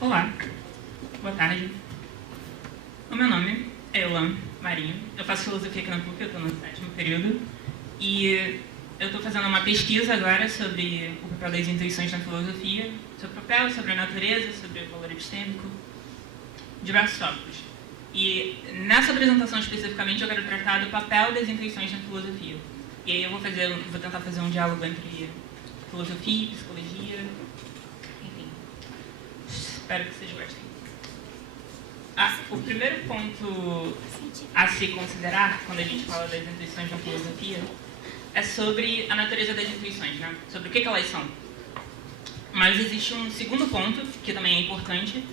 Olá, boa tarde. O meu nome é Elan Marinho. Eu faço filosofia aqui na PUC, eu estou no 7º período. E eu estou fazendo uma pesquisa agora sobre o papel das intuições na filosofia, sobre o papel, sobre a natureza, sobre o valor epistêmico, diversos tópicos. E nessa apresentação especificamente eu quero tratar do papel das intuições na filosofia. E aí eu vou tentar fazer um diálogo entre filosofia, psicologia, enfim. Espero que vocês gostem. O primeiro ponto a se considerar quando a gente fala das intuições na filosofia é sobre a natureza das intuições, né? Sobre o que elas são. Mas existe um segundo ponto, que também é importante,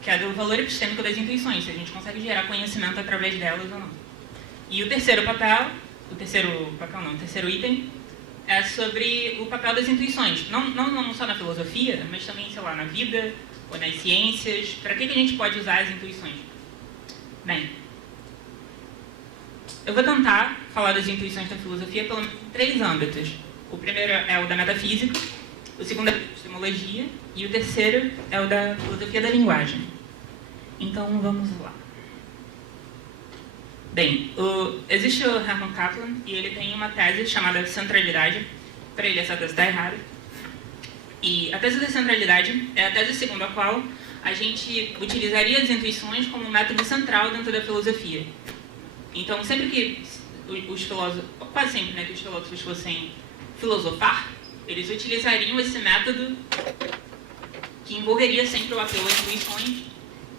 que é do valor epistêmico das intuições, se a gente consegue gerar conhecimento através delas ou não. E o terceiro item é sobre o papel das intuições, não só na filosofia, mas também, sei lá, na vida ou nas ciências. Para que a gente pode usar as intuições? Bem, eu vou tentar falar das intuições da filosofia pelo menos em 3 âmbitos. O primeiro é o da metafísica, o segundo é a epistemologia e o terceiro é o da filosofia da linguagem. Então, vamos lá. Bem, existe o Hermann Kaplan e ele tem uma tese chamada centralidade. Para ele, essa tese está errada. E a tese da centralidade é a tese segundo a qual a gente utilizaria as intuições como um método central dentro da filosofia. Então, sempre que os filósofos, quase sempre, né, que os filósofos fossem filosofar, eles utilizariam esse método que envolveria sempre o apelo às intuições,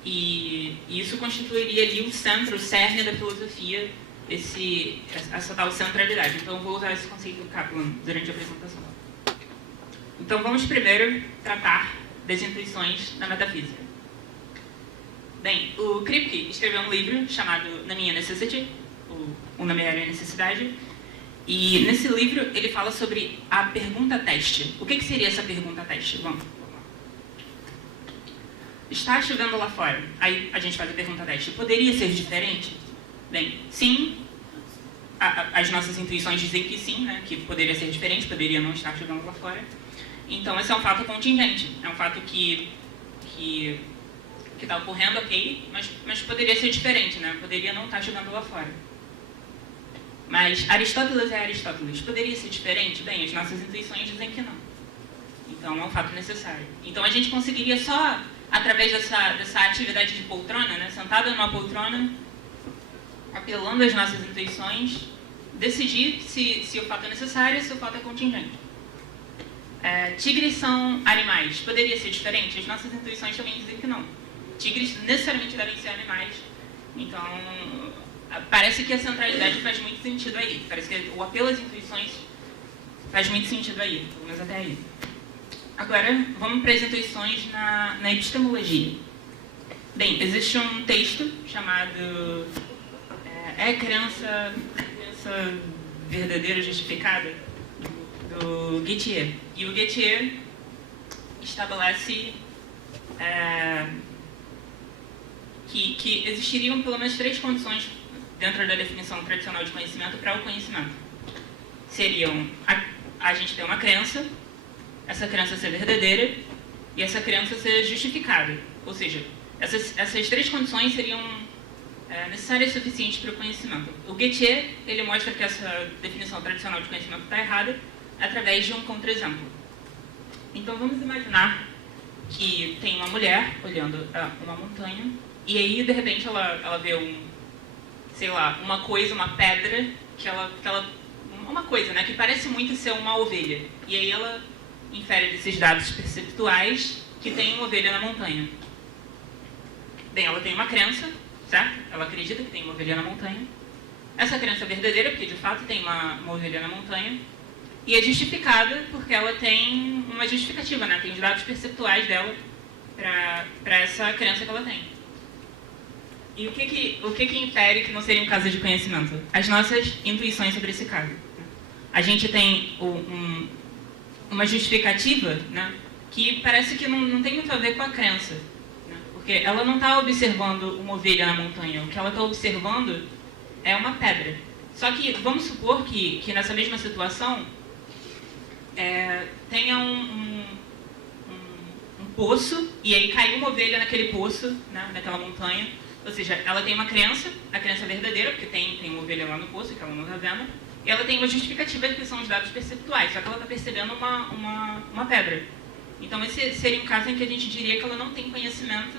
e isso constituiria ali o centro, o cerne da filosofia, essa tal centralidade. Então, eu vou usar esse conceito do Kaplan durante a apresentação. Então, vamos primeiro tratar das intuições na metafísica. Bem, o Kripke escreveu um livro chamado Na Minha Necessity, o nome era Necessidade, e nesse livro ele fala sobre a pergunta-teste. O que seria essa pergunta-teste? Vamos lá. Está chovendo lá fora. Aí a gente faz a pergunta-teste. Poderia ser diferente? Bem, sim. As nossas intuições dizem que sim, né? Que poderia ser diferente, poderia não estar chovendo lá fora. Então, esse é um fato contingente. É um fato que está ocorrendo, ok, mas poderia ser diferente, né? Poderia não estar chovendo lá fora. Mas Aristóteles é Aristóteles. Poderia ser diferente? Bem, as nossas intuições dizem que não. Então, é um fato necessário. Então, a gente conseguiria só, através dessa atividade de poltrona, né? Sentada numa poltrona, apelando às nossas intuições, decidir se o fato é necessário e se o fato é contingente. Tigres são animais. Poderia ser diferente? As nossas intuições também dizem que não. Tigres necessariamente devem ser animais. Então, parece que a centralidade faz muito sentido aí. Parece que o apelo às intuições faz muito sentido aí, pelo menos até aí. Agora, vamos para as intuições na epistemologia. Bem, existe um texto chamado Crença Verdadeira Justificada, do Gettier. E o Gettier estabelece que existiriam pelo menos 3 condições dentro da definição tradicional de conhecimento para o conhecimento. Seriam a gente ter uma crença, essa crença ser verdadeira e essa crença ser justificada. Ou seja, essas 3 condições seriam necessárias e suficientes para o conhecimento. O Gettier, ele mostra que essa definição tradicional de conhecimento está errada através de um contra-exemplo. Então, vamos imaginar que tem uma mulher olhando uma montanha e aí, de repente, ela vê uma coisa, uma pedra, uma coisa, né, que parece muito ser uma ovelha. E aí ela infere desses dados perceptuais que tem uma ovelha na montanha. Bem, ela tem uma crença, certo? Ela acredita que tem uma ovelha na montanha. Essa crença é verdadeira, porque de fato tem uma ovelha na montanha. E é justificada porque ela tem uma justificativa, né? Tem os dados perceptuais dela para essa crença que ela tem. E o que infere que não seria um caso de conhecimento? As nossas intuições sobre esse caso. A gente tem uma justificativa, né, que parece que não tem muito a ver com a crença. Né, porque ela não está observando uma ovelha na montanha. O que ela está observando é uma pedra. Só que vamos supor que nessa mesma situação tenha um poço, e aí caiu uma ovelha naquele poço, né, naquela montanha. Ou seja, ela tem uma crença, a crença verdadeira, porque tem uma ovelha lá no poço que ela não está vendo, e ela tem uma justificativa que são os dados perceptuais, só que ela está percebendo uma pedra. Então esse seria um caso em que a gente diria que ela não tem conhecimento,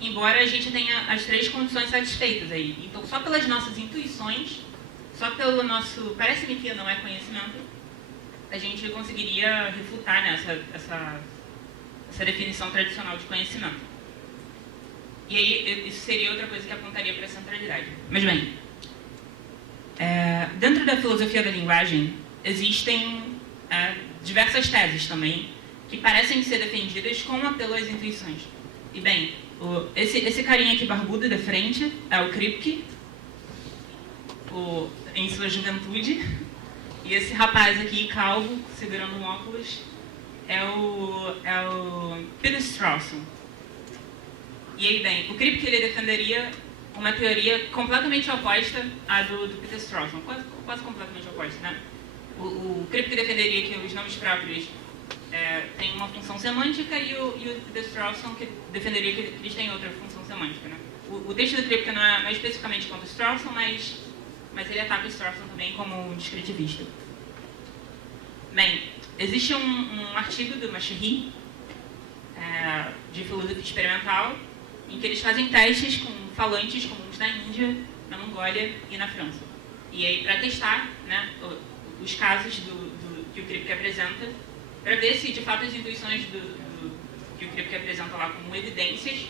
embora a gente tenha as 3 condições satisfeitas aí. Então só pelas nossas intuições, só pelo nosso parece-me que não é conhecimento, a gente conseguiria refutar, né, essa definição tradicional de conhecimento. E aí, isso seria outra coisa que apontaria para a centralidade. Mas bem, dentro da filosofia da linguagem, existem diversas teses também, que parecem ser defendidas com apelo às intuições. E bem, esse carinha aqui barbudo da frente é o Kripke, em sua juventude, e esse rapaz aqui, calvo, segurando um óculos, é o Peter Strawson. E aí, bem, o Kripke ele defenderia uma teoria completamente oposta à do Peter Strawson, quase completamente oposta, né? O Kripke defenderia que os nomes próprios têm uma função semântica e o Peter Strawson que defenderia que eles têm outra função semântica, né? O texto do Kripke não é especificamente contra o Strawson, mas ele ataca o Strawson também como um descritivista. Bem, existe um artigo do Machery, de filosofia experimental, em que eles fazem testes com falantes comuns na Índia, na Mongólia e na França. E aí, para testar, né, os casos que o Kripke apresenta, para ver se, de fato, as intuições que o Kripke apresenta lá como evidências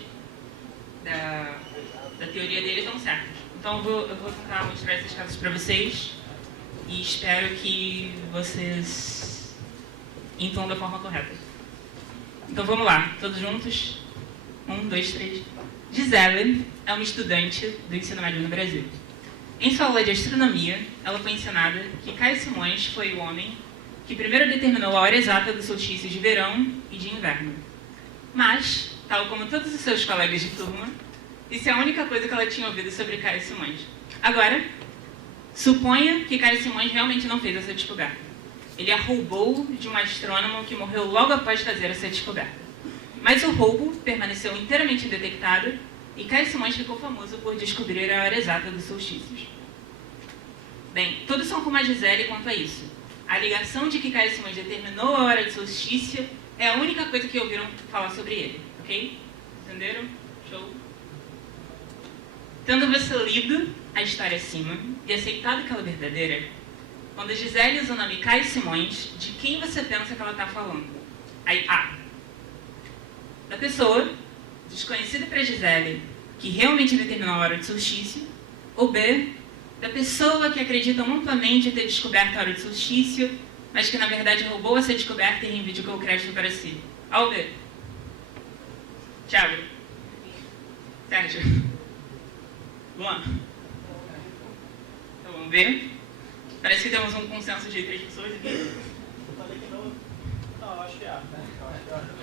da teoria dele estão certas. Então, eu vou tentar mostrar esses casos para vocês e espero que vocês entendam da forma correta. Então, vamos lá, todos juntos? 1, 2, 3. Gisele é uma estudante do ensino médio no Brasil. Em sua aula de astronomia, ela foi ensinada que Caio Simões foi o homem que primeiro determinou a hora exata dos solstícios de verão e de inverno. Mas, tal como todos os seus colegas de turma, isso é a única coisa que ela tinha ouvido sobre Caio Simões. Agora, suponha que Caio Simões realmente não fez essa descoberta. Ele a roubou de um astrônomo que morreu logo após fazer essa descoberta. Mas o roubo permaneceu inteiramente indetectado e Caio Simões ficou famoso por descobrir a hora exata dos solstícios. Bem, todos são como a Gisele quanto a isso. A ligação de que Caio Simões determinou a hora de solstício é a única coisa que ouviram falar sobre ele, ok? Entenderam? Show? Tendo você lido a história acima e aceitado que ela é verdadeira, quando a Gisele usa o nome Caio Simões, de quem você pensa que ela está falando? Aí, da pessoa desconhecida para Gisele, que realmente determinou a hora de solstício, ou B, da pessoa que acredita amplamente ter descoberto a hora de solstício, mas que na verdade roubou essa descoberta e reivindicou o crédito para si. A ou B? Thiago? Sérgio? Luan? Então vamos ver. Parece que temos um consenso de 3 pessoas aqui. Eu falei que não. Não, eu acho que é.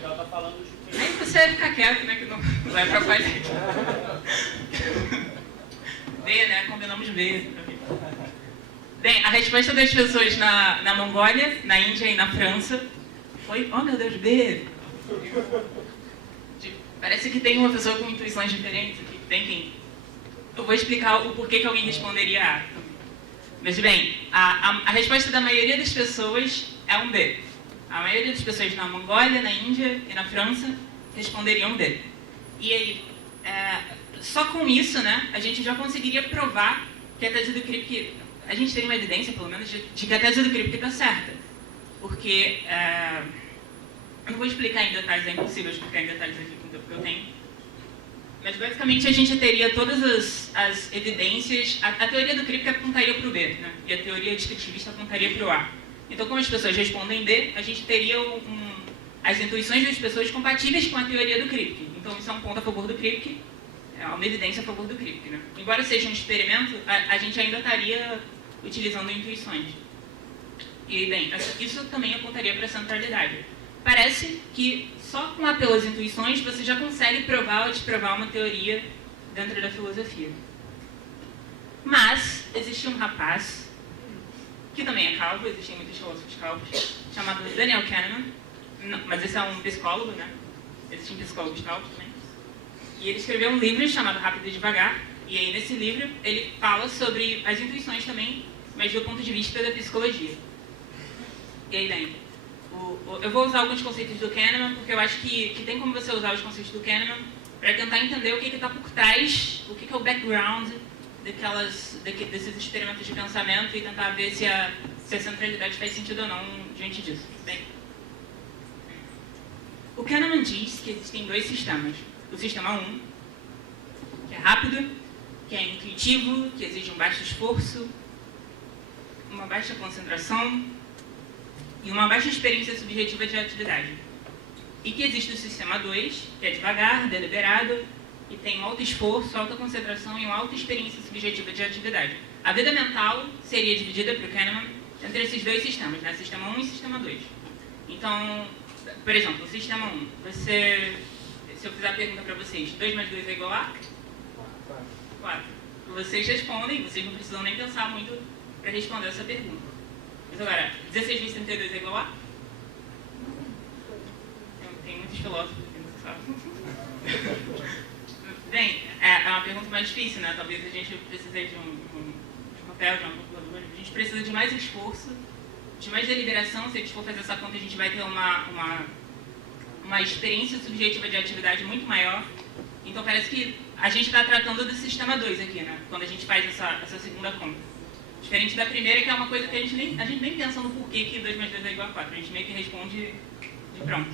Ela está falando de quem. Aí você vai ficar quieto, né? Que não vai atrapalhar. B, né? Combinamos B. Bem, a resposta das pessoas na Mongólia, na Índia e na França foi, oh meu Deus, B. Parece que tem uma pessoa com intuições diferentes aqui. Enfim, eu vou explicar o porquê que alguém responderia A. Mas bem, a resposta da maioria das pessoas é um B. A maioria das pessoas na Mongólia, na Índia e na França responderiam B. E aí, só com isso, né, a gente já conseguiria provar que a tese do Kripke, a gente teria uma evidência, pelo menos, de que a tese do Kripke está certa. Porque, eu não vou explicar em detalhes, é impossível explicar em detalhes aqui com o tempo que eu tenho. Mas, basicamente, a gente teria todas as evidências. A teoria do Kripke apontaria para o B, né? E a teoria descritivista apontaria para o A. Então, como as pessoas respondem B, a gente teria as intuições das pessoas compatíveis com a teoria do Kripke. Então, isso é um ponto a favor do Kripke, é uma evidência a favor do Kripke, né? Embora seja um experimento, a gente ainda estaria utilizando intuições. E, bem, isso também apontaria para a centralidade. Parece que só com apelo às intuições você já consegue provar ou desprovar uma teoria dentro da filosofia. Mas existe um rapaz, que também é calvo, existem muitos filósofos calvos, chamado Daniel Kahneman, mas esse é um psicólogo, né? existem psicólogos cálculos também. E ele escreveu um livro chamado Rápido e Devagar, e aí nesse livro ele fala sobre as intuições também, mas do ponto de vista da psicologia. E aí, bem, eu vou usar alguns conceitos do Kahneman, porque eu acho que tem como você usar os conceitos do Kahneman para tentar entender o que está por trás, o que é o background desses experimentos de pensamento e tentar ver se a centralidade faz sentido ou não diante disso. Bem, o Kahneman diz que existem dois sistemas. O sistema 1, que é rápido, que é intuitivo, que exige um baixo esforço, uma baixa concentração e uma baixa experiência subjetiva de atividade. E que existe o sistema 2, que é devagar, deliberado, e tem um alto esforço, alta concentração e uma alta experiência subjetiva de atividade. A vida mental seria dividida para o Kahneman entre esses dois sistemas, né? Sistema 1 e sistema 2. Então, por exemplo, o sistema 1, se eu fizer a pergunta para vocês, 2 mais 2 é igual a? 4. Vocês respondem, vocês não precisam nem pensar muito para responder essa pergunta. Mas agora, 16 vezes 32 é igual a? Tem muitos filósofos aqui, não sabe. Bem, é uma pergunta mais difícil, né? Talvez a gente precise de um papel, de uma calculadora. A gente precisa de mais esforço, de mais deliberação. Se a gente for fazer essa conta, a gente vai ter uma experiência subjetiva de atividade muito maior. Então parece que a gente está tratando do sistema 2 aqui, né? Quando a gente faz essa segunda conta. Diferente da primeira, que é uma coisa que a gente nem pensa no porquê que 2 mais 2 é igual a 4. A gente meio que responde de pronto.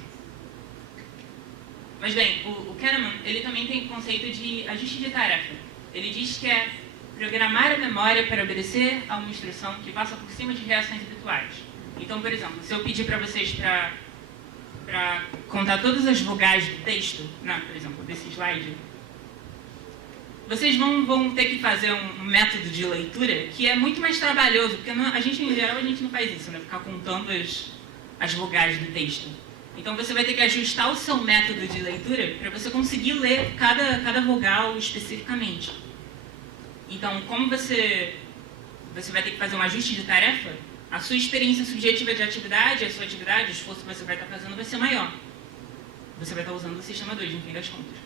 Mas bem, o Kahneman, ele também tem o conceito de ajuste de tarefa. Ele diz que é programar a memória para obedecer a uma instrução que passa por cima de reações habituais. Então, por exemplo, se eu pedir para vocês para contar todas as vogais do texto, né, por exemplo, desse slide, vocês vão ter que fazer um método de leitura que é muito mais trabalhoso, porque a gente, em geral, a gente não faz isso, né, ficar contando as vogais do texto. Então você vai ter que ajustar o seu método de leitura para você conseguir ler cada vogal especificamente. Então, como você vai ter que fazer um ajuste de tarefa, a sua experiência subjetiva de atividade, a sua atividade, o esforço que você vai estar fazendo vai ser maior. Você vai estar usando o sistema 2, no fim das contas.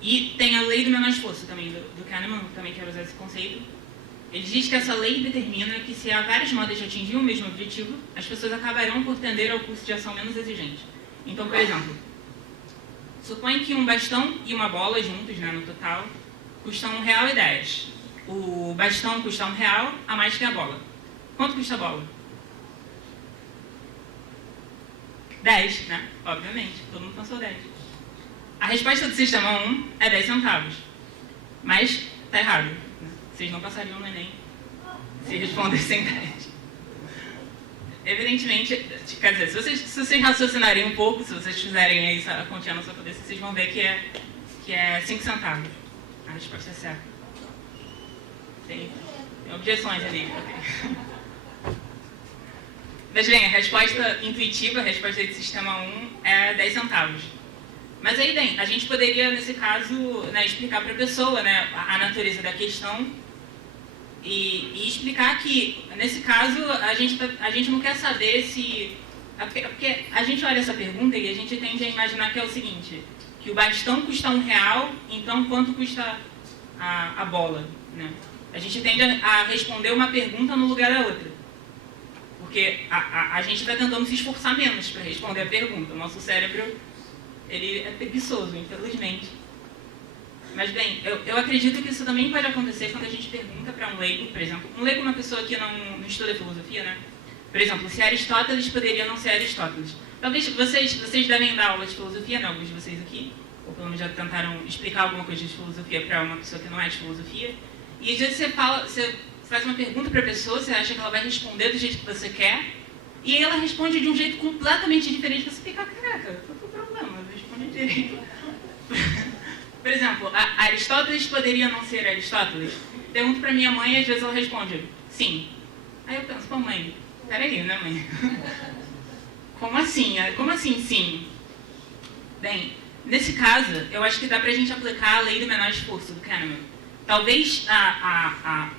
E tem a lei do menor esforço também, do Kahneman, também quero usar esse conceito. Ele diz que essa lei determina que se há vários modos de atingir o mesmo objetivo, as pessoas acabarão por tender ao curso de ação menos exigente. Então, por exemplo, suponha que um bastão e uma bola juntos, né, no total, custam R$1,10. O bastão custa R$1 a mais que a bola. Quanto custa a bola? 10, né? Obviamente, todo mundo pensou 10. A resposta do sistema 1 é 10 centavos. Mas tá errado. Vocês não passariam no Enem se respondessem 10. Evidentemente, quer dizer, se vocês raciocinarem um pouco, se vocês fizerem aí a continha na sua cabeça, vocês vão ver que é 5 centavos. A resposta é certa. Tem objeções ali. Okay. Mas bem, a resposta intuitiva, a resposta do sistema 1 é 10 centavos. Mas aí, bem, a gente poderia, nesse caso, né, explicar para a pessoa, né, a natureza da questão e explicar que, nesse caso, a gente não quer saber se... Porque a gente olha essa pergunta e a gente tende a imaginar que é o seguinte, que o bastão custa R$1, então quanto custa a bola, né? A gente tende a responder uma pergunta no lugar da outra. Porque a gente está tentando se esforçar menos para responder a pergunta. O nosso cérebro, ele é preguiçoso, infelizmente. Mas, bem, eu acredito que isso também pode acontecer quando a gente pergunta para um leigo, por exemplo. Um leigo é uma pessoa que não estuda filosofia, né? Por exemplo, se Aristóteles poderia não ser Aristóteles. Talvez vocês devem dar aula de filosofia, né? Alguns de vocês aqui. Ou pelo menos já tentaram explicar alguma coisa de filosofia para uma pessoa que não é de filosofia. E às vezes você faz uma pergunta para a pessoa, você acha que ela vai responder do jeito que você quer, e aí ela responde de um jeito completamente diferente. Você fica, caraca, qual é o problema? Responde direito. Por exemplo, Aristóteles poderia não ser Aristóteles? Pergunto para minha mãe e às vezes ela responde, sim. Aí eu penso, pô mãe, peraí, né mãe? Como assim? Como assim sim? Bem, nesse caso, eu acho que dá pra gente aplicar a lei do menor esforço do Kahneman. Talvez,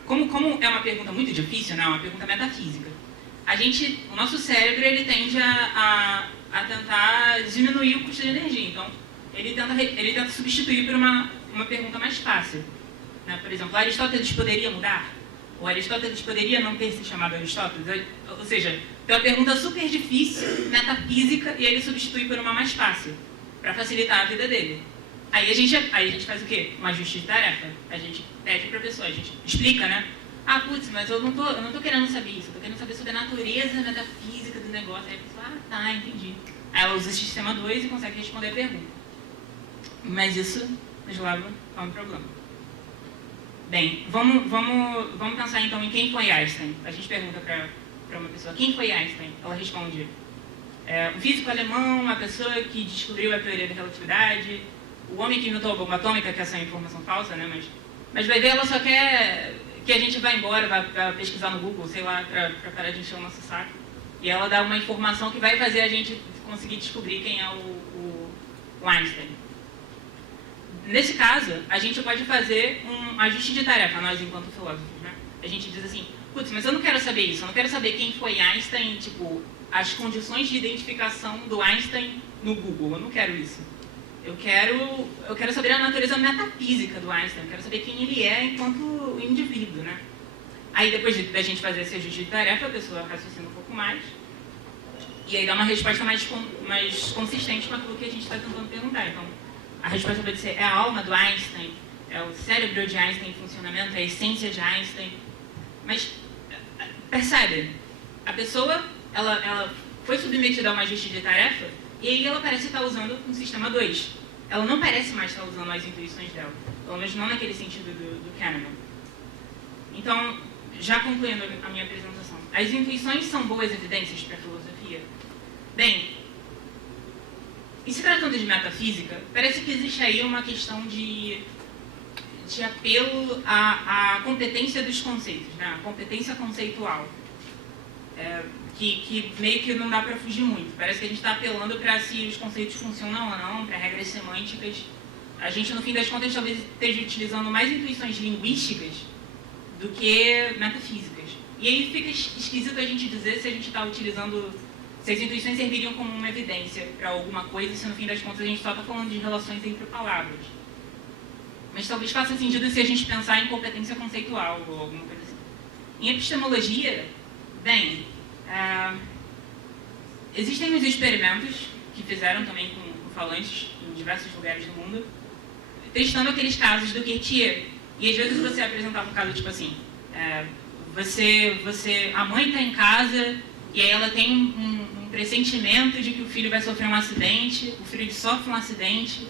como é uma pergunta muito difícil, né, uma pergunta metafísica, o nosso cérebro ele tende a a tentar diminuir o custo de energia. Então, ele tenta substituir por uma pergunta mais fácil. Né? Por exemplo, Aristóteles poderia mudar? Ou Aristóteles poderia não ter se chamado Aristóteles? Ou seja, tem uma pergunta super difícil, metafísica, e ele substitui por uma mais fácil, para facilitar a vida dele. Aí a gente faz o quê? Um ajuste de tarefa. A gente pede para a pessoa, a gente explica, né? Ah, putz, mas eu não tô querendo saber isso, eu tô querendo saber sobre a natureza metafísica do negócio. Aí a pessoa, tá, entendi. Aí ela usa o sistema 2 e consegue responder a pergunta. Mas isso nos leva a um problema. Bem, vamos pensar então em quem foi Einstein. A gente pergunta para uma pessoa, quem foi Einstein? Ela responde, um físico alemão, uma pessoa que descobriu a teoria da relatividade, o homem que inventou a bomba atômica, que essa é informação falsa, né? Mas vai ver, ela só quer que a gente vá embora, vá pesquisar no Google, sei lá, para parar de encher o nosso saco. E ela dá uma informação que vai fazer a gente conseguir descobrir quem é o Einstein. Nesse caso, a gente pode fazer um ajuste de tarefa, nós enquanto filósofos, né? A gente diz assim, putz, mas eu não quero saber isso, eu não quero saber quem foi Einstein, tipo, as condições de identificação do Einstein no Google, eu não quero isso. Eu quero saber a natureza metafísica do Einstein, eu quero saber quem ele é enquanto indivíduo, né? Aí depois da gente fazer esse ajuste de tarefa, a pessoa raciocina um pouco mais, e aí dá uma resposta mais consistente com aquilo que a gente está tentando perguntar. Então, a resposta pode ser, é a alma do Einstein, é o cérebro de Einstein em funcionamento, é a essência de Einstein. Mas, percebe, a pessoa, ela foi submetida a um ajuste de tarefa, e aí ela parece estar usando um sistema 2. Ela não parece mais estar usando as intuições dela, pelo menos não naquele sentido do Kahneman. Então, já concluindo a minha apresentação, as intuições são boas evidências para a filosofia? Bem, e se tratando de metafísica, parece que existe aí uma questão de apelo à competência dos conceitos, né? A competência conceitual, que meio que não dá para fugir muito. Parece que a gente está apelando para se os conceitos funcionam ou não, para regras semânticas. A gente, no fim das contas, talvez esteja utilizando mais intuições linguísticas do que metafísicas. E aí fica esquisito a gente dizer se a gente está utilizando, se as intuições serviriam como uma evidência para alguma coisa, se no fim das contas a gente só está falando de relações entre palavras. Mas talvez faça sentido se a gente pensar em competência conceitual ou alguma coisa assim. Em epistemologia, bem, existem uns experimentos que fizeram também com falantes em diversos lugares do mundo, testando aqueles casos do Quetier. E às vezes você apresentava um caso tipo assim, a mãe está em casa e aí ela tem um pressentimento de que o filho vai sofrer um acidente, o filho sofre um acidente,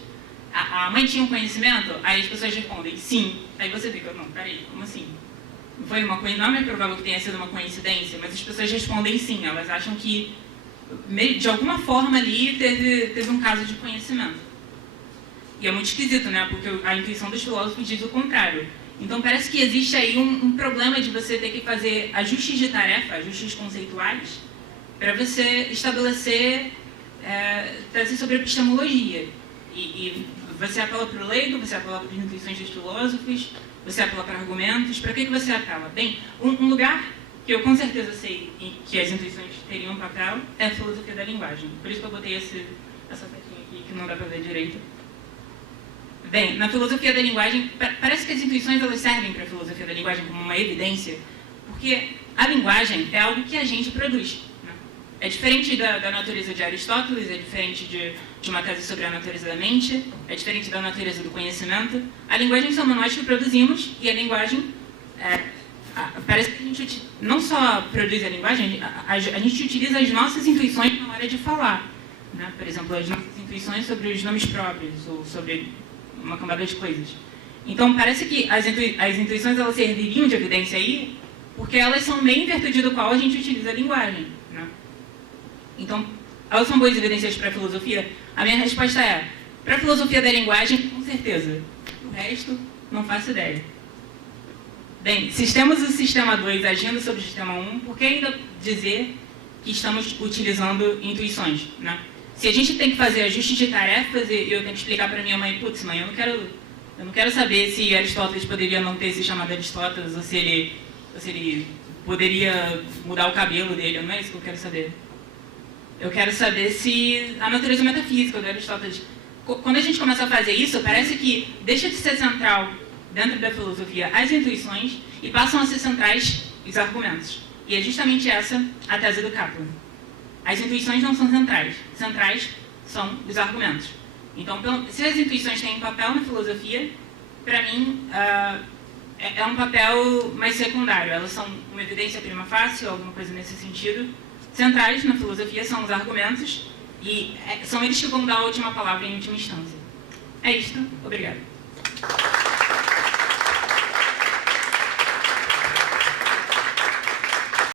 a mãe tinha um conhecimento? Aí as pessoas respondem, sim. Aí você fica, não, peraí, como assim? Não é provável que tenha sido uma coincidência, mas as pessoas respondem sim, elas acham que de alguma forma ali teve um caso de conhecimento. E é muito esquisito, né? Porque a intuição dos filósofos diz o contrário. Então parece que existe aí um problema de você ter que fazer ajustes de tarefa, ajustes conceituais, para você estabelecer, trazer sobre epistemologia. E você apela para o leigo, você apela para as intuições dos filósofos, você apela para argumentos. Para que você apela? Bem, um lugar que eu com certeza sei que as intuições teriam um papel é a filosofia da linguagem. Por isso que eu botei essa setinha aqui que não dá para ver direito. Bem, na filosofia da linguagem, parece que as intuições elas servem para a filosofia da linguagem como uma evidência, porque a linguagem é algo que a gente produz. Né? É diferente da natureza de Aristóteles, é diferente de uma tese sobre a natureza da mente, é diferente da natureza do conhecimento. A linguagem somos nós que produzimos, e a linguagem, parece que a gente não só produz a linguagem, a gente utiliza as nossas intuições na hora de falar. Né? Por exemplo, as nossas intuições sobre os nomes próprios, ou sobre uma camada de coisas. Então, parece que as intuições elas serviriam de evidência aí, porque elas são meio em virtude do qual a gente utiliza a linguagem. Né? Então, elas são boas evidências para a filosofia? A minha resposta é, para a filosofia da linguagem, com certeza. O resto, não faço ideia. Bem, se temos o sistema 2 agindo sobre o sistema 1, por que ainda dizer que estamos utilizando intuições? Né? Se a gente tem que fazer ajustes de tarefas e eu tenho que explicar para minha mãe, putz, mãe, eu não quero saber se Aristóteles poderia não ter se chamado Aristóteles ou se ele poderia mudar o cabelo dele, não é isso que eu quero saber. Eu quero saber se a natureza metafísica do Aristóteles... Quando a gente começa a fazer isso, parece que deixa de ser central dentro da filosofia as intuições e passam a ser centrais os argumentos. E é justamente essa a tese do Kaplan. As intuições não são centrais. Centrais são os argumentos. Então, se as intuições têm um papel na filosofia, para mim, é um papel mais secundário. Elas são uma evidência prima facie, ou alguma coisa nesse sentido. Centrais na filosofia são os argumentos, e são eles que vão dar a última palavra em última instância. É isto. Obrigada.